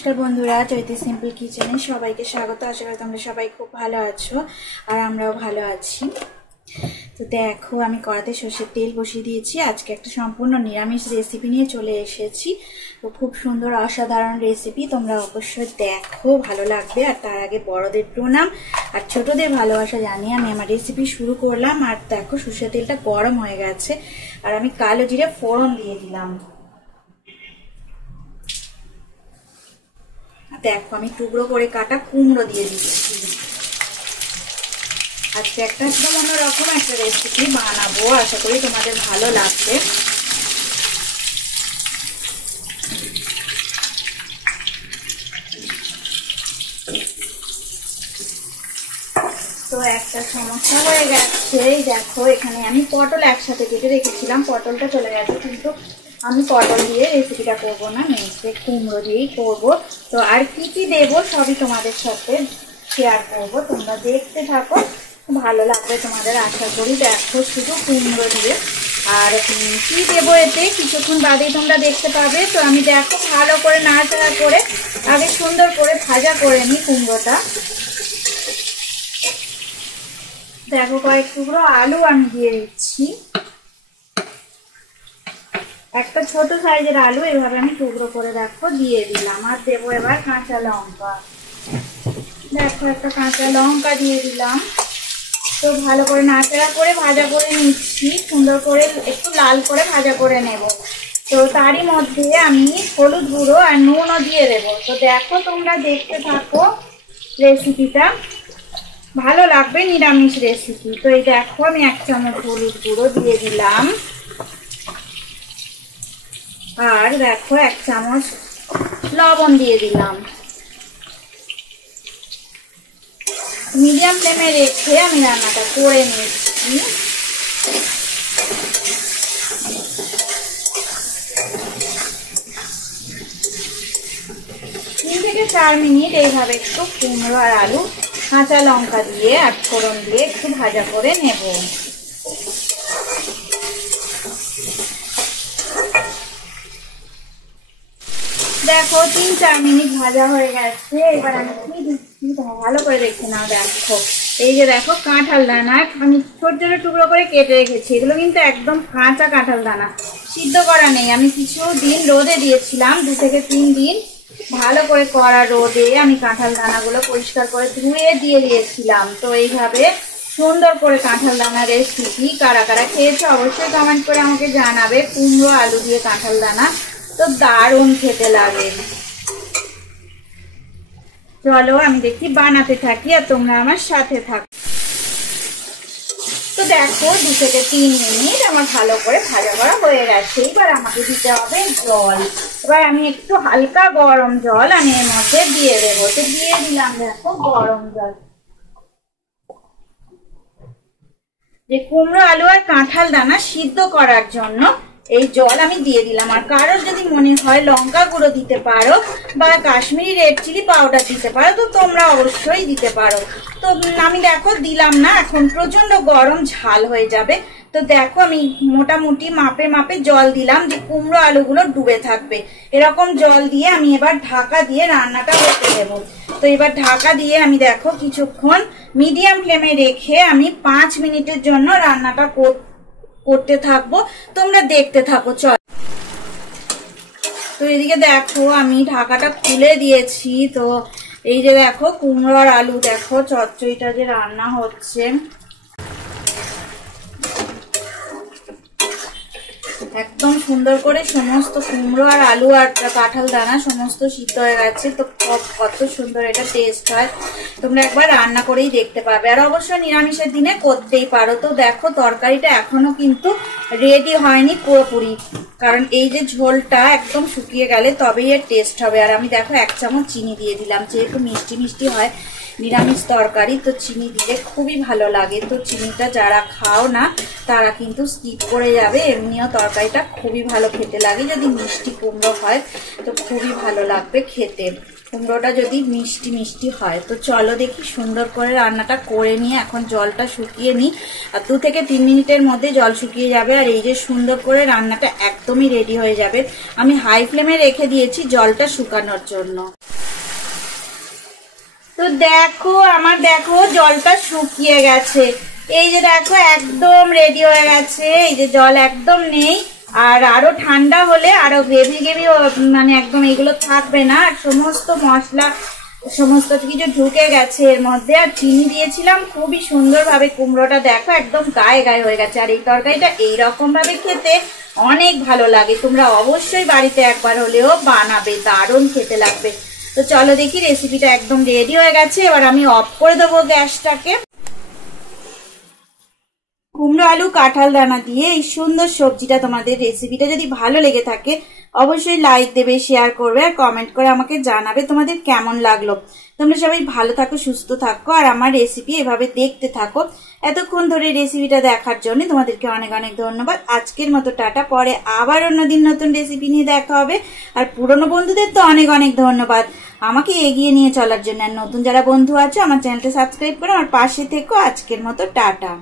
নমস্কার বন্ধুরা, চৈতি সিম্পল কিচেনে সবাইকে স্বাগত। আশা করি তোমরা সবাই খুব ভালো আছো আর আমরাও ভালো আছি। তো দেখো, আমি কড়াতে সর্ষের তেল বসিয়ে দিয়েছি। আজকে একটা সম্পূর্ণ নিরামিষ রেসিপি নিয়ে চলে এসেছি। তো খুব সুন্দর অসাধারণ রেসিপি, তোমরা অবশ্যই দেখো, ভালো লাগবে। আর তার আগে বড়দের প্রণাম আর ছোটদের ভালোবাসা জানিয়ে আমি আমার রেসিপি শুরু করলাম। আর দেখো, সর্ষের তেলটা গরম হয়ে গেছে আর আমি কালো জিরে ফোড়ন দিয়ে দিলাম। দেখো, আমি টুকরো করে কাটা কুমড়ো দিয়ে দিচ্ছি। আজকে একটা একদম অন্যরকম একটা রেসিপি বানাবো, আশা করি তোমাদের ভালো লাগবে। তো একটা সমস্যা হয়ে গেছে, দেখো এখানে আমি পটল একসাথে কেটে রেখেছিলাম, পটলটা চলে গেছে, কিন্তু আমি পটল দিয়ে রেসিপিটা করবো না, নেক্সট কুমড়ো দিয়েই করবো। তো আর কি কি দেবো সবই তোমাদের সাথে শেয়ার করবো, তোমরা দেখতে থাকো, ভালো লাগবে তোমাদের আশা করি। দেখো, শুধু কুমড়ো দিয়ে আর কি দেবো এতে কিছুক্ষণ বাদেই তোমরা দেখতে পাবে। তো আমি দেখো ভালো করে নাড়াচাড়া করে আগে সুন্দর করে ভাজা করে নিই কুমড়োটা। দেখো, কয়েক টুকরো আলু আমি দিয়ে দিচ্ছি, একটা ছোট সাইজের আলু এভাবে আমি টুকরো করে দেখো দিয়ে দিলাম। আর দেবো এবার কাঁচা লঙ্কা, দেখো একটা কাঁচা লঙ্কা দিয়ে দিলাম। তো ভালো করে নাড়াচাড়া করে ভাজা করে নিচ্ছি, সুন্দর করে একটু লাল করে ভাজা করে নেব। তো তারই মধ্যে আমি হলুদ গুঁড়ো আর নুনও দিয়ে দেবো। তো দেখো, তোমরা দেখতে থাকো, রেসিপিটা ভালো লাগবে, নিরামিষ রেসিপি। তো এই দেখো, আমি 1 চামচ হলুদ গুঁড়ো দিয়ে দিলাম। আর দেখো 1 চামচ লবণ দিয়ে দিলাম। মিডিয়াম ফ্লেমে রেখে আমি রান্নাটা করে নিচ্ছি। 3 থেকে 4 মিনিট এইভাবে একটু কুমড়ো আর আলু কাঁচা লঙ্কা দিয়ে আর ফোড়ন দিয়ে একটু ভাজা করে নেব। দেখো 3-4 মিনিট ভাজা হয়ে গেছে। এবার আমি কি দিচ্ছি ভালো করে দেখছি না। দেখো, এই যে দেখো কাঁঠাল দানা আমি ছোট ছোট টুকরো করে কেটে রেখেছি, এগুলো কিন্তু একদম কাঁচা কাঁঠাল দানা, সিদ্ধ করা নেই। আমি কিছু দিন রোদে দিয়েছিলাম, 2 থেকে 3 দিন ভালো করে কড়া রোদে আমি কাঁঠাল দানাগুলো পরিষ্কার করে ধুয়ে দিয়ে দিয়েছিলাম। তো এইভাবে সুন্দর করে কাঁঠাল দানা রেসিপি কারা কারা খেয়েছে অবশ্যই কমেন্ট করে আমাকে জানাবে। কুমড়ো আলু দিয়ে কাঁঠাল দানা তো দারুণ খেতে লাগে। চলো আমি দেখি বানাতে থাকি আর তোমরা আমার সাথে থাকো। তো দেখো 2 থেকে 3 মিনিট আমার ভালো করে ভাজা করা হয়ে গেছে। এবার আমাকে দিতে হবে জল। এবার আমি একটু হালকা গরম জল আমি এর মধ্যে দিয়ে দেবো। তো দিয়ে দিলাম দেখো গরম জল। যে কুমড়ো আলু আর কাঁঠাল দানা সিদ্ধ করার জন্য এই জল আমি দিয়ে দিলাম। আর কারোর যদি মনে হয় লঙ্কা গুঁড়ো দিতে পারো বা কাশ্মীরি রেড চিলি পাউডার দিতে পারো, তো তোমরা অবশ্যই দিতে পারো। তো আমি দেখো দিলাম না, এখন প্রচন্ড গরম ঝাল হয়ে যাবে। তো দেখো আমি মোটামুটি মাপে মাপে জল দিলাম, যে কুমড়ো আলুগুলো ডুবে থাকবে এরকম জল দিয়ে আমি এবার ঢাকা দিয়ে রান্নাটা করতে দেবো। তো এবার ঢাকা দিয়ে আমি দেখো কিছুক্ষণ মিডিয়াম ফ্লেমে রেখে আমি 5 মিনিটের জন্য রান্নাটা করতে থাকবো, তোমরা দেখতে থাকো। চল, তো এদিকে দেখো আমি ঢাকাটা খুলে দিয়েছি। তো এই যে দেখো কুমড়ো আর আলু দেখো চচ্চড়িটা যে রান্না হচ্ছে, একদম সুন্দর করে সমস্ত কুমড়ো আর আলু আর কাঁঠাল দানা সমস্ত সিদ্ধ হয়ে গেছে। তো কত সুন্দর এটা টেস্ট হয়, তোমরা একবার রান্না করেই দেখতে পাবে। আর অবশ্যই নিরামিষের দিনে করতেই পারো। তো দেখো তরকারিটা এখনো কিন্তু রেডি হয়নি পুরোপুরি, কারণ এই যে ঝোলটা একদম শুকিয়ে গেলে তবেই এর টেস্ট হবে। আর আমি দেখো 1 চামচ চিনি দিয়ে দিলাম, যেহেতু মিষ্টি মিষ্টি হয় নিরামিষ তরকারি, তো চিনি দিলে খুবই ভালো লাগে। তো চিনিটা যারা খাও না তারা কিন্তু স্কিপ করে যাবে, এমনিও তরকারিটা খুবই ভালো খেতে লাগে। যদি মিষ্টি কুমড়ো হয় তো খুবই ভালো লাগবে খেতে, কুমড়োটা যদি মিষ্টি মিষ্টি হয়। তো চলো দেখি সুন্দর করে রান্নাটা করে নিয়ে এখন জলটা শুকিয়ে নিই। আর 2 থেকে 3 মিনিটের মধ্যে জল শুকিয়ে যাবে আর এই যে সুন্দর করে রান্নাটা একদমই রেডি হয়ে যাবে। আমি হাই ফ্লেমে রেখে দিয়েছি জলটা শুকানোর জন্য। তো দেখো আমার দেখো জলটা শুকিয়ে গেছে, এই যে দেখো একদম রেডি হয়ে গেছে, এই যে জল একদম নেই। আর আরো ঠান্ডা হলে আরো গ্রেভি গ্রেভি মানে একদম এগুলো থাকবে না, আর সমস্ত মশলা সমস্ত কিছু ঢুকে গেছে এর মধ্যে। আর চিনি দিয়েছিলাম, খুবই সুন্দর ভাবে কুমড়োটা দেখো একদম গায়ে গায়ে হয়ে গেছে। আর এই তরকারিটা এইরকম ভাবে খেতে অনেক ভালো লাগে, তোমরা অবশ্যই বাড়িতে একবার হলেও বানাবে, দারুণ খেতে লাগবে। তো চলো দেখি, রেসিপিটা একদম রেডি হয়ে গেছে, এবার আমি অফ করে দেবো গ্যাসটাকে। কুমড়ো আলু কাঁঠাল দানা দিয়ে এই সুন্দর সবজিটা, তোমাদের রেসিপিটা যদি ভালো লেগে থাকে অবশ্যই লাইক দেবে, শেয়ার করবে আর কমেন্ট করে আমাকে জানাবে তোমাদের কেমন লাগলো। তোমরা সবাই ভালো থাকো, সুস্থ থাকো, আর আমার রেসিপি এভাবে দেখতে থাকো। এতক্ষণ ধরে রেসিপিটা দেখার জন্য তোমাদেরকে অনেক অনেক ধন্যবাদ। আজকের মতো টাটা, পরে আবার অন্যদিন নতুন রেসিপি নিয়ে দেখা হবে। আর পুরনো বন্ধুদের তো অনেক অনেক ধন্যবাদ আমাকে এগিয়ে নিয়ে চলার জন্য। আর নতুন যারা বন্ধু আছো আমার চ্যানেলটা সাবস্ক্রাইব করে আমার পাশে থেকো। আজকের মতো টাটা।